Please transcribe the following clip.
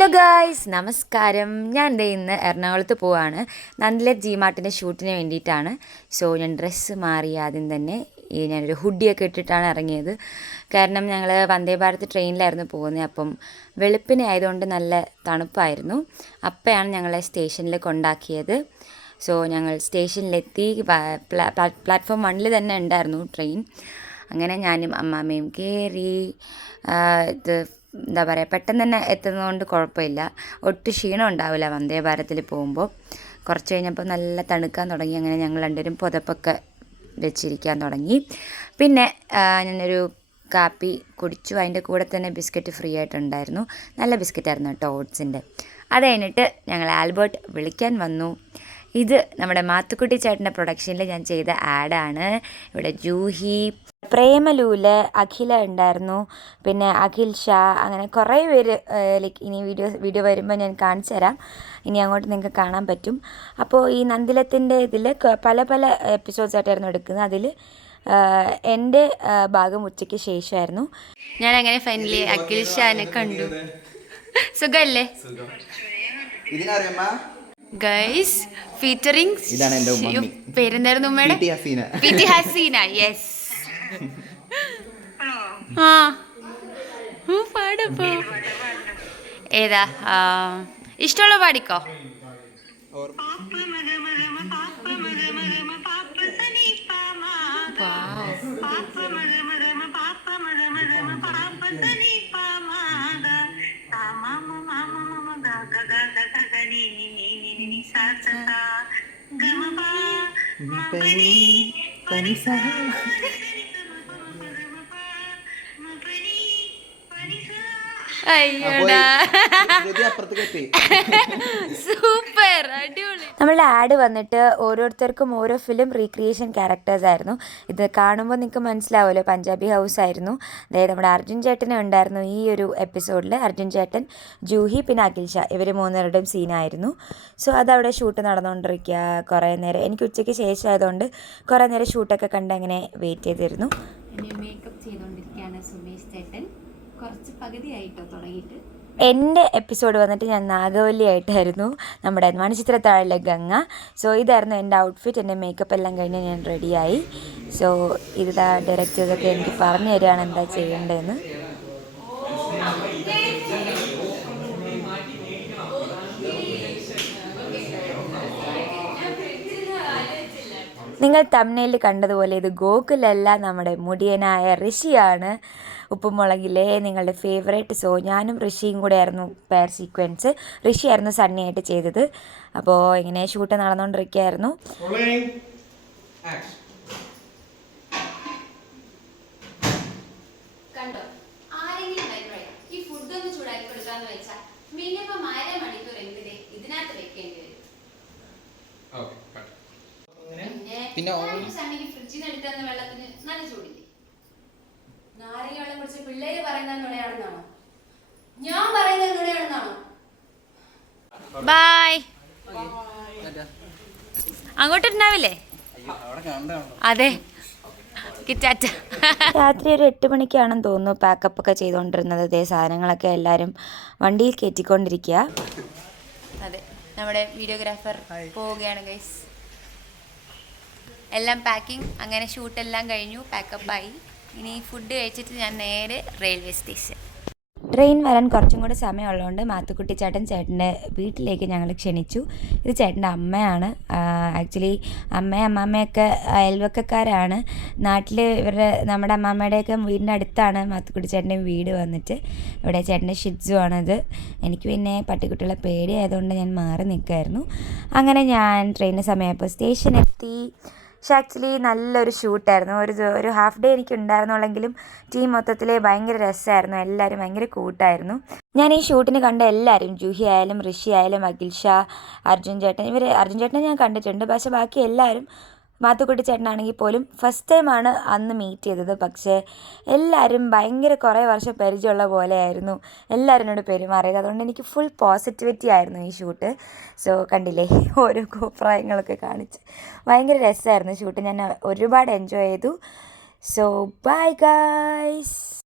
Hello guys, നമസ്കാരം. ഞാൻ ദേ ഇന്ന് എറണാകുളത്ത് പോവാണ്. നന്ദിലത്ത് ജി മാർട്ടിൻ്റെ ഷൂട്ടിന് വേണ്ടിയിട്ടാണ്. സോ ഞാൻ ഡ്രസ്സ് മാറി ആദ്യം തന്നെ ഞാനൊരു ഹുഡിയൊക്കെ ഇട്ടിട്ടാണ് ഇറങ്ങിയത്. കാരണം ഞങ്ങൾ വന്ദേ ഭാരത് ട്രെയിനിലായിരുന്നു പോകുന്നത്. അപ്പം വെളുപ്പിനെ ആയതുകൊണ്ട് നല്ല തണുപ്പായിരുന്നു. അപ്പോഴാണ് ഞങ്ങളെ സ്റ്റേഷനിൽ കൊണ്ടാക്കിയത്. സോ ഞങ്ങൾ സ്റ്റേഷനിലെത്തി. പ്ലാറ്റ്ഫോം 1 തന്നെ ഉണ്ടായിരുന്നു ട്രെയിൻ. അങ്ങനെ ഞാനും അമ്മാമ്മയും കയറി. ഇത് എന്താ പറയുക, പെട്ടെന്ന് തന്നെ എത്തുന്നതുകൊണ്ട് കുഴപ്പമില്ല, ഒട്ടും ക്ഷീണം ഉണ്ടാവില്ല വന്ദേ ഭാരതിൽ പോകുമ്പോൾ. കുറച്ച് കഴിഞ്ഞപ്പോൾ നല്ല തണുക്കാൻ തുടങ്ങി. അങ്ങനെ ഞങ്ങൾ രണ്ടുപേരും പുതപ്പൊക്കെ വെച്ചിരിക്കാൻ തുടങ്ങി. പിന്നെ ഞാനൊരു കാപ്പി കുടിച്ചു. അതിൻ്റെ കൂടെ തന്നെ ബിസ്ക്കറ്റ് ഫ്രീ ആയിട്ടുണ്ടായിരുന്നു. നല്ല ബിസ്ക്കറ്റായിരുന്നു കേട്ടോ, ഓട്സിൻ്റെ. അത് കഴിഞ്ഞിട്ട് ഞങ്ങൾ ആൽബർട്ട് വിളിക്കാൻ വന്നു. ഇത് നമ്മുടെ മാത്തുക്കുട്ടി ചേട്ടൻ്റെ പ്രൊഡക്ഷനിൽ ഞാൻ ചെയ്ത ആഡാണ്. ഇവിടെ ജൂഹി, പ്രേമലൂല്, അഖില ഉണ്ടായിരുന്നു, പിന്നെ അഖിൽ ഷാ, അങ്ങനെ കുറേ പേര്. ഇനി വീഡിയോ വരുമ്പോൾ ഞാൻ കാണിച്ചു തരാം. ഇനി അങ്ങോട്ട് നിങ്ങൾക്ക് കാണാൻ പറ്റും. അപ്പോൾ ഈ നന്ദിലത്തിൻ്റെ ഇതിൽ പല പല എപ്പിസോഡ്സ് ആയിട്ടായിരുന്നു എടുക്കുന്നത്. അതിൽ എൻ്റെ ഭാഗം ഉച്ചയ്ക്ക് ശേഷമായിരുന്നു. ഞാൻ അങ്ങനെ ഫൈനലി അഖിൽ ഷാനെ കണ്ടു. സുഖമല്ലേ ഗൈസ്? ഫീച്ചറിങ് പേരെന്തായിരുന്നു ഉമ്മയുടെ? P T Haseena. യെസ്. ആ പാടപ്പോ ഏതാ ഇഷ്ടമുള്ള പാടിക്കോ. സൂപ്പർ, അടിപൊളി. നമ്മളുടെ ആഡ് വന്നിട്ട് ഓരോരുത്തർക്കും ഓരോ ഫിലിം റീക്രിയേഷൻ ക്യാരക്ടേഴ്സ് ആയിരുന്നു. ഇത് കാണുമ്പോൾ നിങ്ങൾക്ക് മനസ്സിലാവുമല്ലോ, പഞ്ചാബി ഹൗസ് ആയിരുന്നു. അതായത് നമ്മുടെ അർജുൻ ചേട്ടനെ ഉണ്ടായിരുന്നു ഈ ഒരു എപ്പിസോഡിൽ. അർജുൻ ചേട്ടൻ, ജൂഹി, പിന്നെ അഖിൽ ഷാ, ഇവർ മൂന്നുപേരുടെയും സീനായിരുന്നു. സോ അതവിടെ ഷൂട്ട് നടന്നുകൊണ്ടിരിക്കുക കുറേ നേരം. എനിക്ക് ഉച്ചയ്ക്ക് ശേഷമായതുകൊണ്ട് കുറേ നേരം ഷൂട്ടൊക്കെ കണ്ട് അങ്ങനെ വെയിറ്റ് ചെയ്തിരുന്നു. മേക്കപ്പ് ചെയ്തുകൊണ്ടിരിക്കുകയാണ് സുമേഷ് ചേട്ടൻ. കുറച്ച് പകുതിയായിട്ടോ തുടങ്ങിയിട്ട്. എൻ്റെ എപ്പിസോഡ് വന്നിട്ട് ഞാൻ നാഗവല്ലി ആയിട്ടായിരുന്നു, നമ്മുടെ മണിച്ചിത്രത്താഴിലെ ഗംഗ. സോ ഇതായിരുന്നു എൻ്റെ ഔട്ട്ഫിറ്റ്. എൻ്റെ മേക്കപ്പ് എല്ലാം കഴിഞ്ഞ് ഞാൻ റെഡിയായി. സോ ഇതാ ഡയറക്ടേഴ്സൊക്കെ എനിക്ക് പറഞ്ഞു തരികയാണ് എന്താ ചെയ്യേണ്ടതെന്ന്. നിങ്ങൾ തംബ്നെയിലിൽ കണ്ടതുപോലെ ഇത് ഗോകുലല്ല, നമ്മുടെ മുടിയനായ ഋഷിയാണ്. ഉപ്പുമുളകിലെ നിങ്ങളുടെ ഫേവറേറ്റ്. സോ ഞാനും ഋഷിയും കൂടെ ആയിരുന്നു പെയർ സീക്വൻസ്. ഋഷിയായിരുന്നു സണ്ണിയായിട്ട് ചെയ്തത്. അപ്പോൾ ഇങ്ങനെ ഷൂട്ട് നടന്നുകൊണ്ടിരിക്കുകയായിരുന്നു. കണ്ടോ, ആരെങ്കിലും ഈ ഫുഡ് ഒന്ന് ചൂടാക്കി കൊടുക്കാന്ന് വെച്ചാൽ മിനിമം 1/2 മണിക്കൂർ എങ്കിലും ഇതിനകത്ത് വെക്കേണ്ടി വരും. പിന്നെ ഫ്രിഡ്ജിൽ നിന്ന് എടുക്കുന്ന വെള്ളത്തിന് നല്ല ചൂടില്ലേ? നാരങ്ങ വെള്ളം കുടിച്ച് പിള്ളേര് പറയുന്നത് നുണയാണെന്നാണോ? ഞാൻ പറയുന്നത് നുണയാണെന്നാണോ? ബൈ. അങ്ങോട്ടുണ്ടാവില്ലേ? അതെ. രാത്രി ഒരു 8 മണിക്കാണെന്ന് തോന്നുന്നു പാക്കപ്പ് ഒക്കെ ചെയ്തുകൊണ്ടിരുന്നത്. ഇതേ സാധനങ്ങളൊക്കെ എല്ലാവരും വണ്ടിയിൽ കയറ്റിക്കൊണ്ടിരിക്കുക. അതെ, നമ്മുടെ വീഡിയോഗ്രാഫർ പോവുകയാണ് ഗൈസ്. എല്ലാം പാക്കിങ്. അങ്ങനെ ഷൂട്ടെല്ലാം കഴിഞ്ഞു, പാക്കപ്പായി. ഇനി ഫുഡ് കഴിച്ചിട്ട് ഞാൻ നേരെ റെയിൽവേ സ്റ്റേഷൻ. ട്രെയിൻ വരാൻ കുറച്ചും കൂടെ സമയമുള്ളതുകൊണ്ട് മാത്തുക്കുട്ടി ചേട്ടൻ്റെ വീട്ടിലേക്ക് ഞങ്ങൾ ക്ഷണിച്ചു. ഇത് ചേട്ടൻ്റെ അമ്മയാണ്. ആക്ച്വലി അമ്മയൊക്കെ അയൽവക്കക്കാരാണ്. നാട്ടിൽ നമ്മുടെ അമ്മാമ്മയുടെയൊക്കെ വീടിൻ്റെ അടുത്താണ് മാത്തുക്കുട്ടി ചേട്ടൻ്റെ വീട് വന്നിട്ട്. ഇവിടെ ചേട്ടൻ്റെ ഷിറ്റ്സു ആണിത്. എനിക്ക് പിന്നെ പട്ടിക്കുട്ടികളെ പേടിയായതുകൊണ്ട് ഞാൻ മാറി നിൽക്കുമായിരുന്നു. അങ്ങനെ ഞാൻ ട്രെയിനിന് സമയമായപ്പോൾ സ്റ്റേഷനെത്തി. പക്ഷെ ആക്ച്വലി നല്ലൊരു ഷൂട്ടായിരുന്നു. ഒരു ഹാഫ് ഡേ എനിക്ക് ഉണ്ടായിരുന്നുള്ളെങ്കിലും ടീം മൊത്തത്തിൽ ഭയങ്കര രസമായിരുന്നു. എല്ലാവരും ഭയങ്കര കൂട്ടായിരുന്നു. ഞാൻ ഈ ഷൂട്ടിന് കണ്ട എല്ലാവരും, ജൂഹി ആയാലും ഋഷി ആയാലും അഖിൽ ഷാ, അർജുൻ ചേട്ടനെ ഞാൻ കണ്ടിട്ടുണ്ട്. പക്ഷെ ബാക്കി എല്ലാവരും, മാത്തുക്കുട്ടി ചേട്ടനാണെങ്കിൽ പോലും ഫസ്റ്റ് ടൈമാണ് അന്ന് മീറ്റ് ചെയ്തത്. പക്ഷേ എല്ലാവരും ഭയങ്കര കുറേ വർഷം പരിചയമുള്ള പോലെയായിരുന്നു എല്ലാവരും എന്നോട് പെരുമാറിയത്. അതുകൊണ്ട് എനിക്ക് ഫുൾ പോസിറ്റിവിറ്റി ആയിരുന്നു ഈ ഷൂട്ട്. സോ കണ്ടില്ലേ, ഓരോ കോപ്രായങ്ങളൊക്കെ കാണിച്ച് ഭയങ്കര രസമായിരുന്നു ഷൂട്ട്. ഞാൻ ഒരുപാട് എൻജോയ് ചെയ്തു. So bye guys.